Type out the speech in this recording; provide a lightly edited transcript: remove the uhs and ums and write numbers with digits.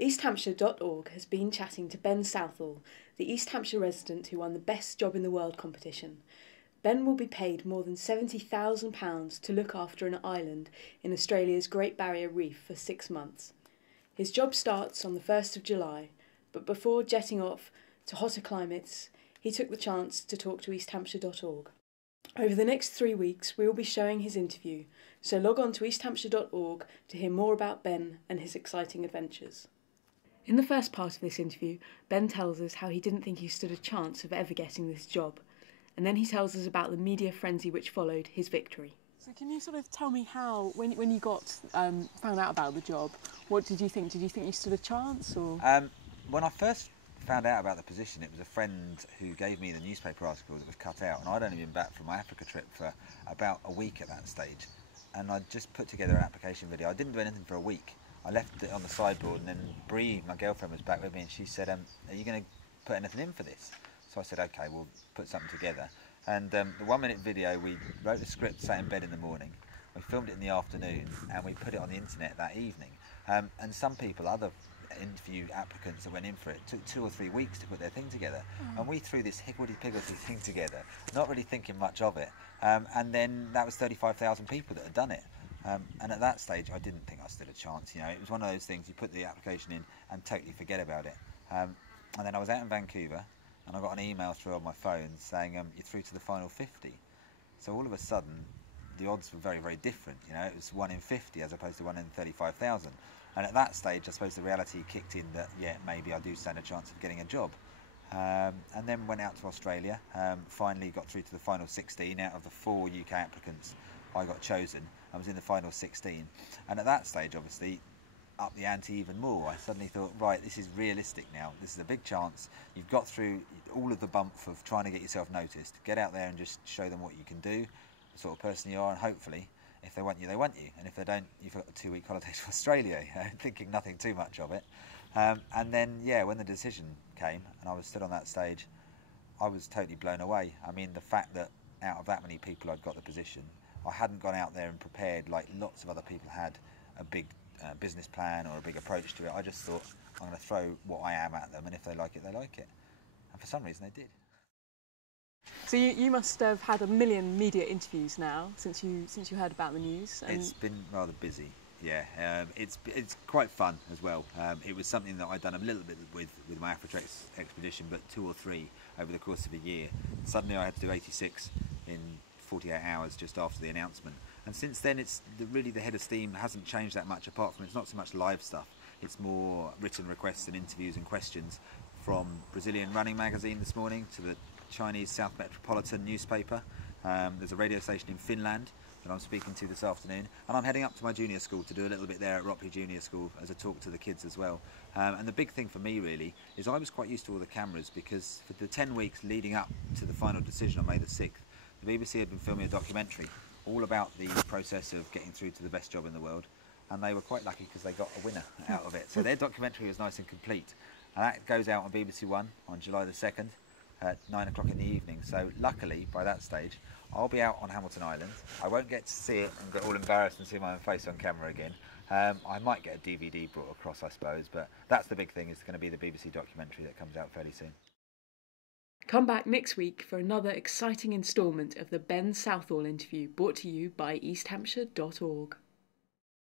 EastHampshire.org has been chatting to Ben Southall, the East Hampshire resident who won the Best Job in the World competition. Ben will be paid more than £70,000 to look after an island in Australia's Great Barrier Reef for 6 months. His job starts on the 1st of July, but before jetting off to hotter climates, he took the chance to talk to EastHampshire.org. Over the next 3 weeks, we will be showing his interview, so log on to EastHampshire.org to hear more about Ben and his exciting adventures. In the first part of this interview, Ben tells us how he didn't think he stood a chance of ever getting this job, and then he tells us about the media frenzy which followed his victory. So can you sort of tell me how, when you got found out about the job, what did you think? Did you think you stood a chance? Or when I first found out about the position, it was a friend who gave me the newspaper article that was cut out, and I'd only been back from my Africa trip for about a week at that stage, and I'd just put together an application video. I didn't do anything for a week. I left it on the sideboard, and then Bree, my girlfriend, was back with me, and she said, are you going to put anything in for this? So I said, okay, we'll put something together. And the 1-minute video, we wrote the script, sat in bed in the morning, we filmed it in the afternoon, and we put it on the internet that evening. And some people, other interview applicants that went in for it, took 2 or 3 weeks to put their thing together. And we threw this higgledy-piggledy thing together, not really thinking much of it. And then that was 35,000 people that had done it. And at that stage, I didn't think I stood a chance. You know, it was one of those things, you put the application in and totally forget about it. And then I was out in Vancouver, and I got an email through on my phone saying, you're through to the final 50. So all of a sudden, the odds were very, very different. You know, it was 1 in 50 as opposed to 1 in 35,000. And at that stage, I suppose the reality kicked in that, yeah, maybe I do stand a chance of getting a job. And then went out to Australia, finally got through to the final 16. Out of the 4 UK applicants, I got chosen. I was in the final 16. And at that stage, obviously, up the ante even more. I suddenly thought, right, this is realistic now. This is a big chance. You've got through all of the bump of trying to get yourself noticed. Get out there and just show them what you can do, the sort of person you are, and hopefully, if they want you, they want you. And if they don't, you've got a 2-week holiday to Australia, thinking nothing too much of it. And then, yeah, when the decision came and I was stood on that stage, I was totally blown away. I mean, the fact that out of that many people I'd got the position, I hadn't gone out there and prepared like lots of other people had a big business plan or a big approach to it. I just thought, I'm going to throw what I am at them, and if they like it, they like it. And for some reason they did. so you must have had a million media interviews now since you heard about the news. And It's been rather busy, yeah. It's quite fun as well. It was something that I'd done a little bit with my Africa expedition, but 2 or 3 over the course of a year. Suddenly I had to do 86 in 48 hours just after the announcement, and since then it's really the head of steam hasn't changed that much, apart from it's not so much live stuff, it's more written requests and interviews and questions, from Brazilian running magazine this morning to the Chinese South Metropolitan newspaper. There's a radio station in Finland that I'm speaking to this afternoon, and I'm heading up to my junior school to do a little bit there at Ropley Junior School as a talk to the kids as well. And the big thing for me really is I was quite used to all the cameras, because for the 10 weeks leading up to the final decision on May the 6th, the BBC had been filming a documentary all about the process of getting through to the best job in the world, and they were quite lucky because they got a winner out of it. So their documentary was nice and complete, and that goes out on BBC One on July the 2nd at 9 o'clock in the evening. So luckily, by that stage, I'll be out on Hamilton Island. I won't get to see it and get all embarrassed and see my own face on camera again. I might get a DVD brought across, I suppose, but that's the big thing, is going to be the BBC documentary that comes out fairly soon. come back next week for another exciting instalment of the Ben Southall interview, brought to you by EastHampshire.org.